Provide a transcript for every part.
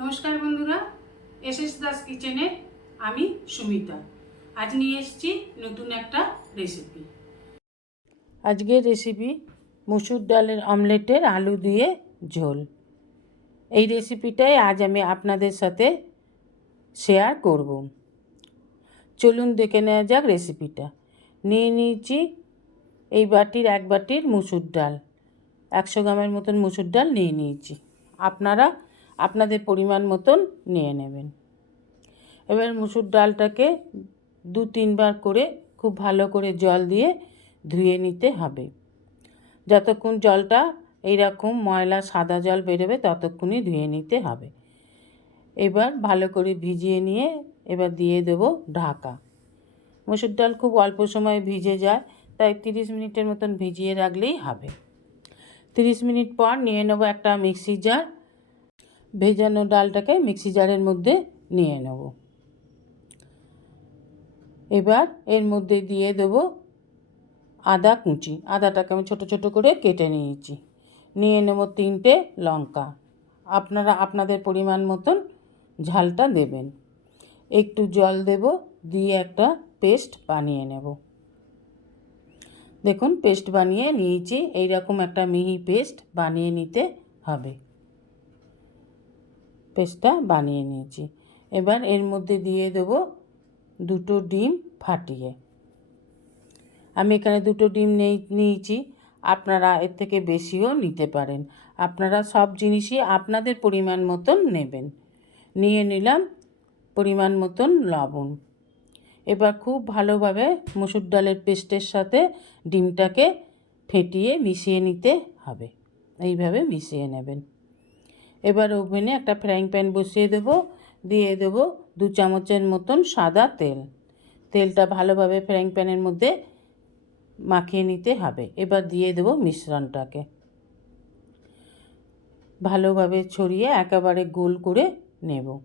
নমস্কার বন্ধুরা S S Das কিচেনে আমি সুমিতা। আজ নিয়ে এসেছি নতুন একটা রেসিপি আজকের রেসিপি মুসুর ডালের অমলেটের আলু দিয়ে ঝোল। এই রেসিপিটাই আজ আমি আপনাদের সাথে শেয়ার করব। চলুন দেখে নেওয়া যাক রেসিপিটা নিয়ে নিয়েছি এই বাটির এক বাটির মুসুর ডাল। একশো গ্রামের মতন মুসুর ডাল নিয়ে নিয়েছি। আপনারা আপনাদের পরিমাণ মতন নিয়ে নেবেন। এবার মুসুর ডালটাকে দু তিনবার করে খুব ভালো করে জল দিয়ে ধুয়ে নিতে হবে। যতক্ষণ জলটা এইরকম ময়লা সাদা জল বেরোবে ততক্ষণই ধুয়ে নিতে হবে। এবার ভালো করে ভিজিয়ে নিয়ে এবার দিয়ে দেব ঢাকা। মসুর ডাল খুব অল্প সময় ভিজে যায়, তাই তিরিশ মিনিটের মতন ভিজিয়ে রাখলেই হবে। তিরিশ মিনিট পর নিয়ে নেব একটা মিক্সি জার ভেজানো ডালটাকে মিক্সি জারের মধ্যে নিয়ে নেব। এবার এর মধ্যে দিয়ে দেবো আদা কুচি। আদাটাকে আমি ছোটো ছোটো করে কেটে নিয়েছি। নিয়ে নেব তিনটে লঙ্কা। আপনারা আপনাদের পরিমাণ মতন ঝালটা দেবেন। একটু জল দেব, দিয়ে একটা পেস্ট বানিয়ে নেব। দেখুন, পেস্ট বানিয়ে নিয়েছি। এইরকম একটা মিহি পেস্ট বানিয়ে নিতে হবে। পেস্টটা বানিয়ে নিয়েছি। এবার এর মধ্যে দিয়ে দেব দুটো ডিম ফাটিয়ে। আমি এখানে দুটো ডিম নেই, নিয়েছি। আপনারা এর থেকে বেশিও নিতে পারেন। আপনারা সব জিনিসই আপনাদের পরিমাণ মতন নেবেন। নিয়ে নিলাম পরিমাণ মতন লবণ। এবার খুব ভালোভাবে মুসুর ডালের পেস্টের সাথে ডিমটাকে ফেটিয়ে মিশিয়ে নিতে হবে। এইভাবে মিশিয়ে নেবেন। এবার ওভেনে একটা ফ্রাইং প্যান বসিয়ে দেবো, দিয়ে দেবো দু চামচের মতন সাদা তেল। তেলটা ভালোভাবে ফ্রাইং প্যানের মধ্যে মাখিয়ে নিতে হবে। এবার দিয়ে দেবো মিশ্রণটাকে। ভালোভাবে ছড়িয়ে একেবারে গোল করে নেব।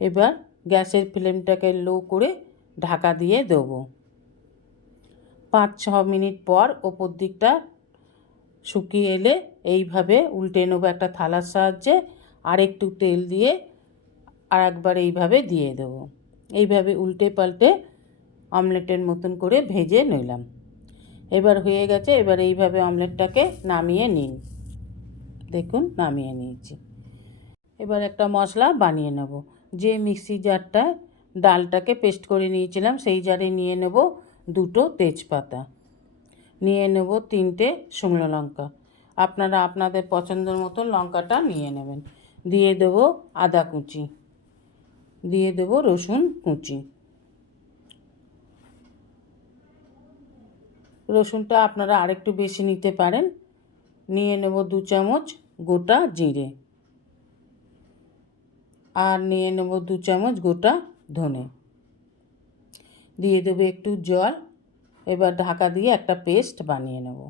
এবার গ্যাসের ফ্লেমটাকে লো করে ঢাকা দিয়ে দেবো। পাঁচ ছ মিনিট পর ওপর দিকটা শুকিয়ে এলে এইভাবে উল্টে নেব একটা থালার সাহায্যে আর একটু তেল দিয়ে আর একবার এইভাবে দিয়ে দেবো। এইভাবে উল্টে পাল্টে অমলেটের মতন করে ভেজে নিলাম। এবার হয়ে গেছে, এবার এইভাবে অমলেটটাকে নামিয়ে নিন। দেখুন, নামিয়ে নিয়েছি। এবার একটা মশলা বানিয়ে নেব। যে মিক্সি জারটা ডালটাকে পেস্ট করে নিয়েছিলাম, সেই জারে নিয়ে নেব দুটো তেজপাতা। নিয়ে নেব তিনটে শুকনো লঙ্কা। আপনারা আপনাদের পছন্দের মতো লঙ্কাটা নিয়ে নেবেন। দিয়ে দেব আদা কুচি। দিয়ে দেব রসুন কুচি। রসুনটা আপনারা আরেকটু বেশি নিতে পারেন। নিয়ে নেব দু চামচ গোটা জিরে। আর নিয়ে নেব দু চামচ গোটা ধনে। দিয়ে দেবো একটু জল। এবার ঢাকা দিয়ে একটা পেস্ট বানিয়ে নেব।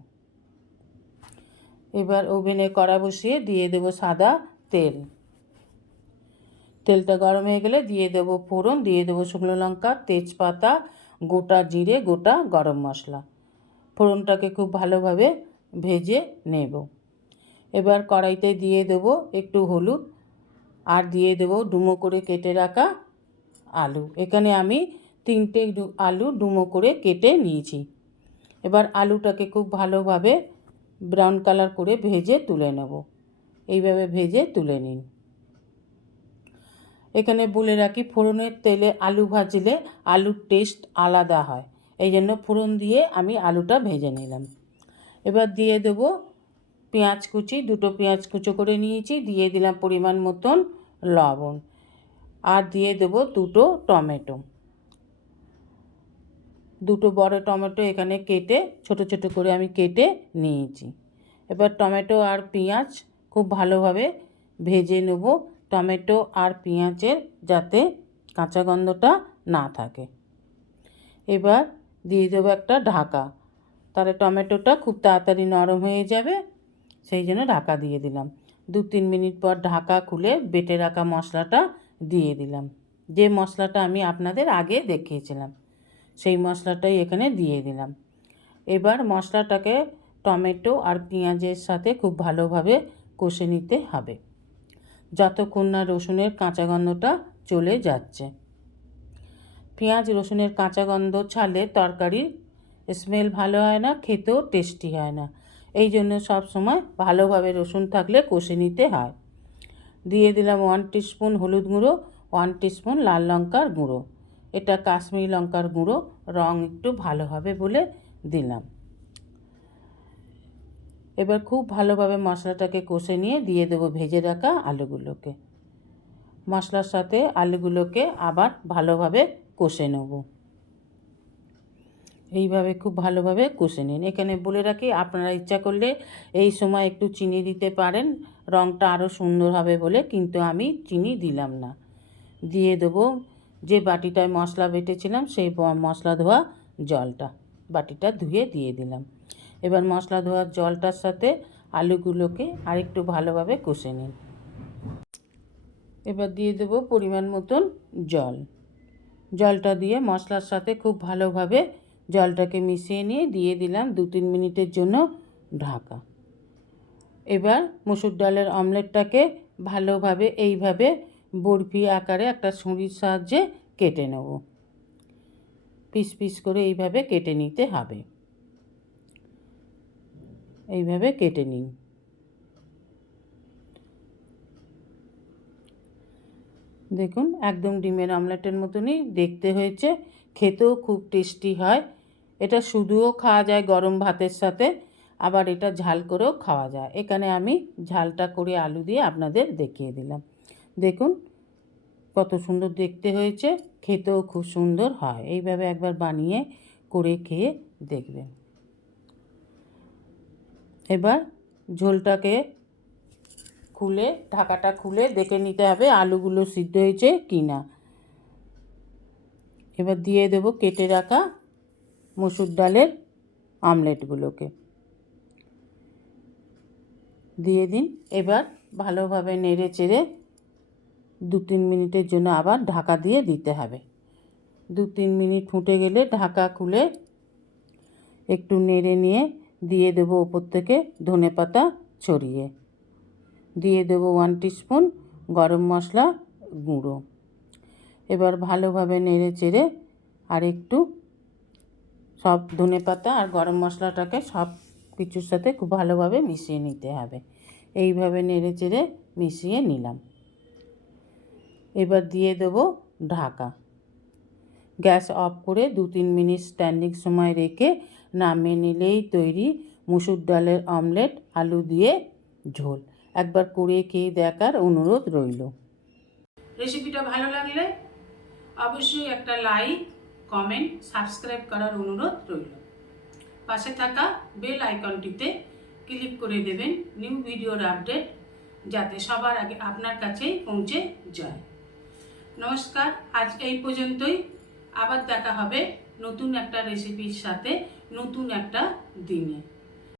এবার ওভেনে কড়া বসিয়ে দিয়ে দেব সাদা তেল। তেলটা গরম হয়ে গেলে দিয়ে দেব ফোড়ন, দিয়ে দেবো শুকনো লঙ্কা, তেজপাতা, গোটা জিরে, গোটা গরম মশলা। ফোড়নটাকে খুব ভালোভাবে ভেজে নেব। এবার কড়াইতে দিয়ে দেব একটু হলুদ আর দিয়ে দেব ডুমো করে কেটে রাখা আলু। এখানে আমি তিনটে আলু ডুমো করে কেটে নিয়েছি। এবার আলুটাকে খুব ভালোভাবে ব্রাউন কালার করে ভেজে তুলে নেব। এইভাবে ভেজে তুলে নিন। এখানে বলে রাখি, ফোড়নের তেলে আলু ভাজলে আলুর টেস্ট আলাদা হয়। এই জন্য ফোড়ন দিয়ে আমি আলুটা ভেজে নিলাম। এবার দিয়ে দেবো পেঁয়াজ কুচি। দুটো পেঁয়াজ কুচো করে নিয়েছি, দিয়ে দিলাম পরিমাণ মতন লবণ। আর দিয়ে দেবো দুটো টমেটো। দুটো বড় টমেটো এখানে কেটে, ছোট ছোট করে আমি কেটে নিয়েছি। এবার টমেটো আর পেঁয়াজ খুব ভালোভাবে ভেজে নেব। টমেটো আর পেঁয়াজের যাতে কাঁচা গন্ধটা না থাকে। এবার দিয়ে দেবো একটা ঢাকা। তাহলে টমেটোটা খুব তাড়াতাড়ি নরম হয়ে যাবে, সেই জন্য ঢাকা দিয়ে দিলাম। দু তিন মিনিট পর ঢাকা খুলে বেটে রাখা মশলাটা দিয়ে দিলাম। যে মশলাটা আমি আপনাদের আগে দেখিয়েছিলাম। সেই মশলাটাই এখানে দিয়ে দিলাম। এবার মশলাটাকে টমেটো আর পেঁয়াজের সাথে খুব ভালোভাবে কষে নিতে হবে। যতক্ষণ না রসুনের কাঁচা গন্ধটা চলে যাচ্ছে। পেঁয়াজ, রসুনের কাঁচা গন্ধ ছাড়লে তরকারির স্মেল ভালো হয় না, খেতেও টেস্টি হয় না। এই জন্য সব সময় ভালোভাবে রসুন থাকলে কষে নিতে হয়। দিয়ে দিলাম ওয়ান টিস্পুন হলুদ গুঁড়ো, ওয়ান টিস্পুন লাল লঙ্কার গুঁড়ো। এটা কাশ্মীরি লঙ্কার গুঁড়ো, রং একটু ভালো হবে বলে দিলাম। এবার খুব ভালোভাবে মশলাটাকে কষে নিয়ে দিয়ে দেবো ভেজে রাখা আলুগুলোকে। মশলার সাথে আলুগুলোকে আবার ভালোভাবে কষে নেব। এইভাবে খুব ভালোভাবে কষে নিন। এখানে বলে রাখি, আপনারা ইচ্ছা করলে এই সময় একটু চিনি দিতে পারেন রঙটা আরও সুন্দর হবে বলে কিন্তু আমি চিনি দিলাম না। দিয়ে দেবো যে বাটিটায় মশলা বেটেছিলাম সেই মশলা ধোয়া জলটা বাটিটা ধুয়ে দিয়ে দিলাম। এবার মশলা ধোয়ার জলটার সাথে আলুগুলোকে আরেকটু ভালোভাবে কষে নিন। এবার দিয়ে দেবো পরিমাণ মতন জল। জলটা দিয়ে মশলার সাথে খুব ভালোভাবে জলটাকে মিশিয়ে নিয়ে দিয়ে দিলাম দু তিন মিনিটের জন্য ঢাকা। এবার মুসুর ডালের অমলেটটাকে ভালোভাবে এইভাবে বরফি আকারে একটা ছুরির সাহায্যে কেটে নেব। পিস পিস করে এইভাবে কেটে নিতে হবে। এইভাবে কেটে নিন। দেখুন, একদম ডিমের অমলেটের মতনই দেখতে হয়েছে। খেতেও খুব টেস্টি হয়। এটা শুধুও খাওয়া যায় গরম ভাতের সাথে, আবার এটা ঝাল করেও খাওয়া যায়। এখানে আমি ঝালটা করে আলু দিয়ে আপনাদের দেখিয়ে দিলাম। দেখুন, কত সুন্দর দেখতে হয়েছে, খেতেও খুব সুন্দর হয়। এইভাবে একবার বানিয়ে করে খেয়ে দেখবেন। এবার ঝোলটাকে খুলে, ঢাকাটা খুলে দেখে নিতে হবে আলুগুলো সিদ্ধ হয়েছে কি না এবার দিয়ে দেবো কেটে রাখা মসুর ডালের আমলেটগুলোকে। দিয়ে দিন, এবার ভালোভাবে নেড়ে চেড়ে দু তিন মিনিটের জন্য আবার ঢাকা দিয়ে দিতে হবে। দু তিন মিনিট ফুটে গেলে ঢাকা খুলে একটু নেড়ে নিয়ে দিয়ে দেবো ওপর থেকে ধনে পাতা ছড়িয়ে। দিয়ে দেবো ওয়ান টিস্পুন গরম মশলা গুঁড়ো। এবার ভালোভাবে নেড়ে চেড়ে আর একটু সব ধনে পাতা আর গরম মশলাটাকে সব কিছুর সাথে খুব ভালোভাবে মিশিয়ে নিতে হবে। এইভাবে নেড়ে চেড়ে মিশিয়ে নিলাম। এবার দিয়ে দেবো ঢাকা। গ্যাস অফ করে দু তিন মিনিট স্ট্যান্ডিং সময় রেখে নামিয়ে নিলেই তৈরি মুসুর ডালের অমলেট, আলু দিয়ে ঝোল। একবার করে খেয়ে দেখার অনুরোধ রইল। রেসিপিটা ভালো লাগলে অবশ্যই একটা লাইক, কমেন্ট, সাবস্ক্রাইব করার অনুরোধ রইল। পাশে থাকা বেল আইকনটিতে ক্লিক করে দেবেন নিউ ভিডিওর আপডেট, যাতে সবার আগে আপনার কাছেই পৌঁছে যায়। নমস্কার আজ এই পর্যন্তই। আবার দেখা হবে নতুন একটা রেসিপির সাথে নতুন একটা দিনে।